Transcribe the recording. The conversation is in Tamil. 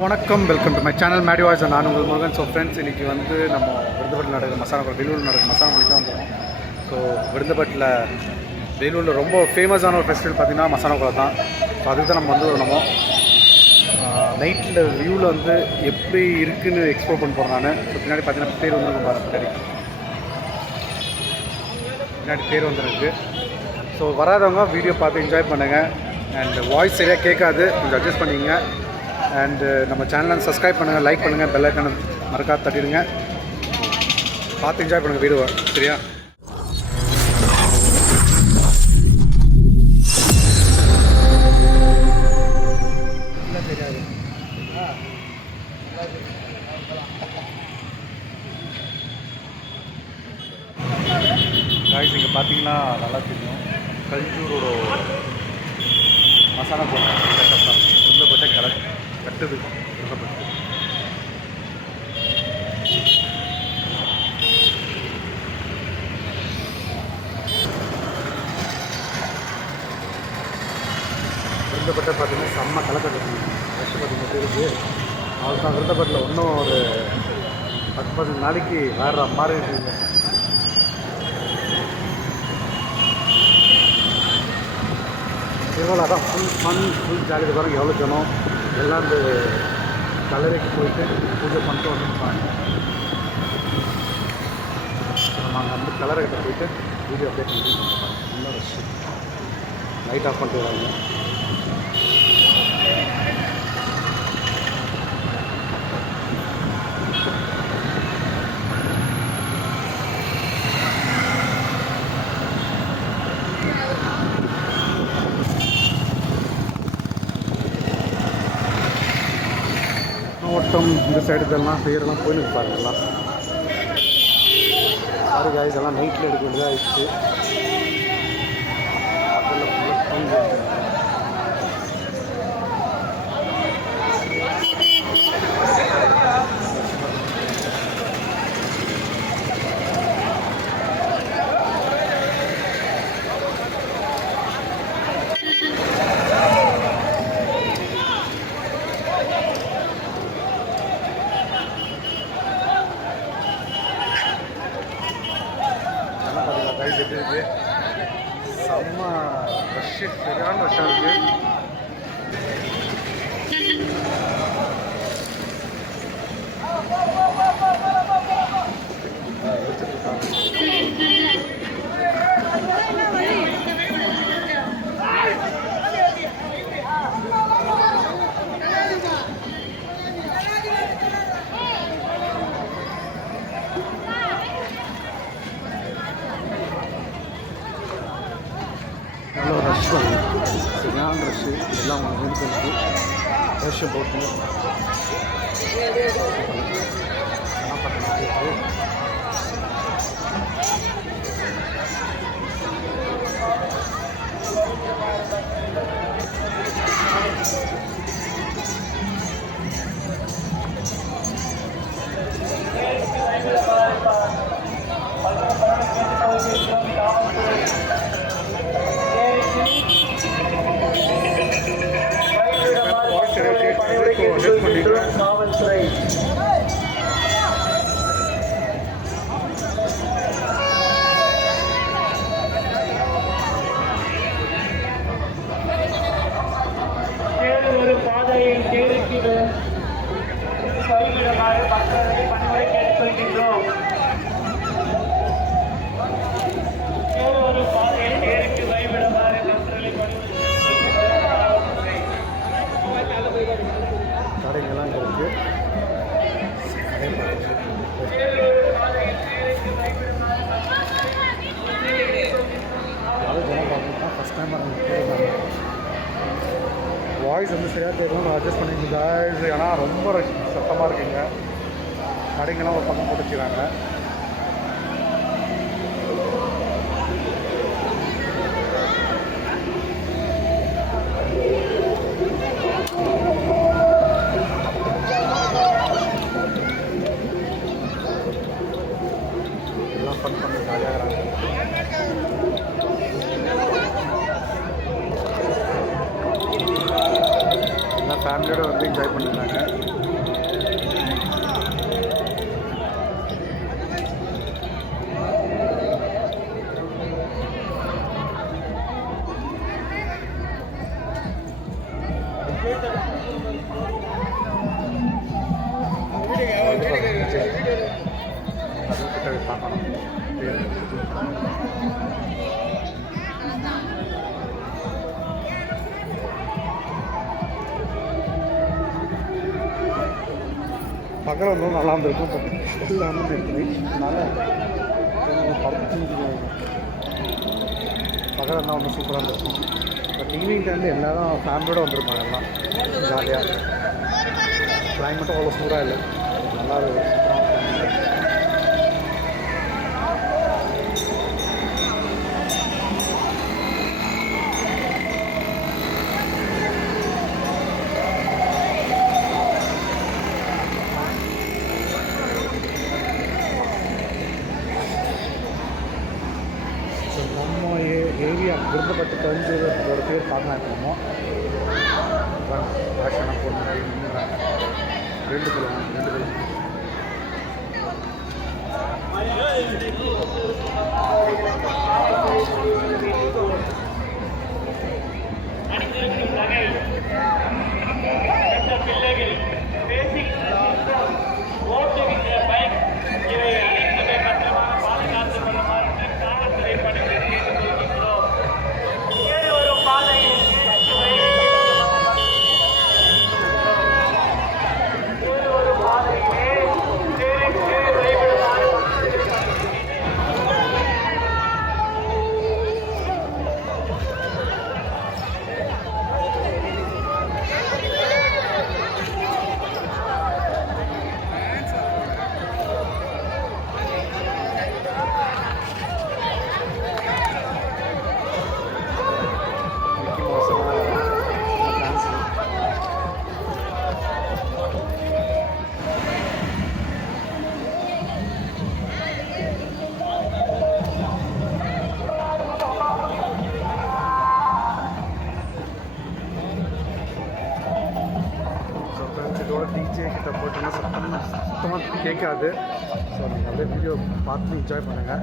வணக்கம், welcome to my channel Maddy voice. நான் உங்கள் முருகன். ஸோ ஃப்ரெண்ட்ஸ், இன்றைக்கி வந்து நம்ம விருதுபட்டில் நடக்கிற மசாலா கோயில், வேலூரில் நடக்கிற மசாலா கோயிலுக்கு தான் வந்துடும். ஸோ விருதுபட்டில் வேலூரில் ரொம்ப ஃபேமஸான ஒரு ஃபெஸ்டிவல் பார்த்திங்கன்னா மசாலா கோயில் தான். ஸோ அதுக்கு தான் நம்ம வந்து நம்ம நைட்டில் வியூவில் வந்து எப்படி இருக்குதுன்னு எக்ஸ்ப்ளோர் பண்ண போகிறேன் நான். ஸோ பின்னாடி பார்த்தீங்கன்னா பேர் வந்துருக்கு பாருங்க, பின்னாடி பேர் வந்துருக்கு. ஸோ வராதவங்க வீடியோ பார்த்து என்ஜாய் பண்ணுங்கள். அண்ட் வாய்ஸ் சரியாக கேட்காது, கொஞ்சம் அட்ஜஸ்ட் பண்ணிக்கங்க. அண்டு நம்ம சேனலை சப்ஸ்கிரைப் பண்ணுங்கள், லைக் பண்ணுங்கள், பெல் ஐக்கானை மறக்காது தட்டிடுங்க. பார்த்து என்ஜாய் பண்ணுங்கள் வீடியோ, சரியா? தெரியாது காய்ஸ், இங்கே பார்த்தீங்கன்னா நல்லா தெரியும். கல்ஜூரோட மசாலா போட்டு செட்டப் தான் விருந்தப்பட்ட கட்டுது. விருந்தப்பட்டு விருந்தப்பட்ட பார்த்தீங்கன்னா செம்ம கலக்கட்டு கஷ்டப்பட்டு இருக்குது. அவள் தான் விருந்தப்பட்டில் இன்னும் ஒரு 10-15 நாளைக்கு வேறு மாதிரி இருக்குங்க. திருவிழா தான் ஃபுல் ஜாலியாக பாருங்கள். எவ்வளோ ஜனம் எல்லாம் இந்த கல்லறைக்கு போயிட்டு பூஜை பண்ணிட்டு வந்துருப்பாங்க. நாங்கள் வந்து கல்லறைகிட்ட போயிட்டு வீடியோ அப்டேட் பண்ணி பண்ணுறாங்க. இன்னும் ரஷ் லைட் ஆஃப் பண்ணிட்டு வராங்க. ஓட்டம் இந்த சைடு இதெல்லாம் செய்யறதெல்லாம் போயின்னு பாருங்க. எல்லாம் சாரி காய்ஸ், எல்லாம் நைட்டில் எடுக்க வேண்டியதாக ஆயிடுச்சு. அதில் ஃபுல்லாக தூங்க கைஸ் எப்படி இருக்குது? செம்ம ரஷ்ஷு, சரியான ரஷ்ஷாக இருக்குது. நல்ல ஒரு ரஷ் வந்து சரியான ரஷ்ஷு. எல்லாம் அவங்க இருக்குது ரஷ்ஷை போட்டு காவல்துறை ஒரு பாதையை தேர்க்கிட கைவிடுமாறு மக்களை பணிமுறை கேட்டுக்கொள்கின்றோம். ஒரு பாதையை தேர்க்கு கைவிடுமாறு மக்களை கடைங்கெல்லாம் இங்கே இருக்குது. ஃபஸ்ட் டைம் வாய்ஸ் வந்து சரியாக தெரியும், நான் அட்ஜஸ்ட் பண்ணியிருந்தேன். ஏன்னா ரொம்ப சத்தமாக இருக்குங்க. கடைங்கெல்லாம் ஒரு பக்கம் போட்டு வச்சுக்கிறாங்க. ஃபன் பண்ணி ஜாலியாகிறாங்க. ஃபேமிலியோடு வந்து என்ஜாய் பண்ணிருந்தாங்க. பார்க்கணும். பக்கம் இருந்தாலும் நல்லா இருந்திருக்கும். பட் இல்லாமல் இருக்குது. அதனால் படம் பக்கம் இருந்தால் ஒன்றும் சூப்பராக இருந்திருக்கும். பட் ஈவினிங் டைமில் எல்லோரும் ஃபேமிலியோடு வந்திருப்பாங்க. எல்லாம் ஜாலியாக. கிளைமேட்டும் அவ்வளோ சூடாக இல்லை, நல்லா இருக்குது. நம்ம ஏரியா விருந்தப்பட்டு தெரிஞ்சது ஒரு பேர் பார்க்கலாம். ரேஷனாக போட்டு ரெண்டு கிலோ பிள்ளைகள் பேசிக் ஓட்டுகின்ற பைக் இவை அனைத்துமே பத்திரமாக பாதுகாத்து கொள்ளுமாறு காவல்துறை பணிகளை கேட்டுக்கொள்கின்றோம். வேறு ஒரு பாதையில் ஒரு பாதையிலே தெரிந்து வழிபடுமாறு இதோட டிஜே கிட்ட போட்டோன்னா சுத்தமாக கேட்காது. ஸோ நீங்கள் அப்படியே வீடியோ பார்த்து என்ஜாய் பண்ணுங்கள்.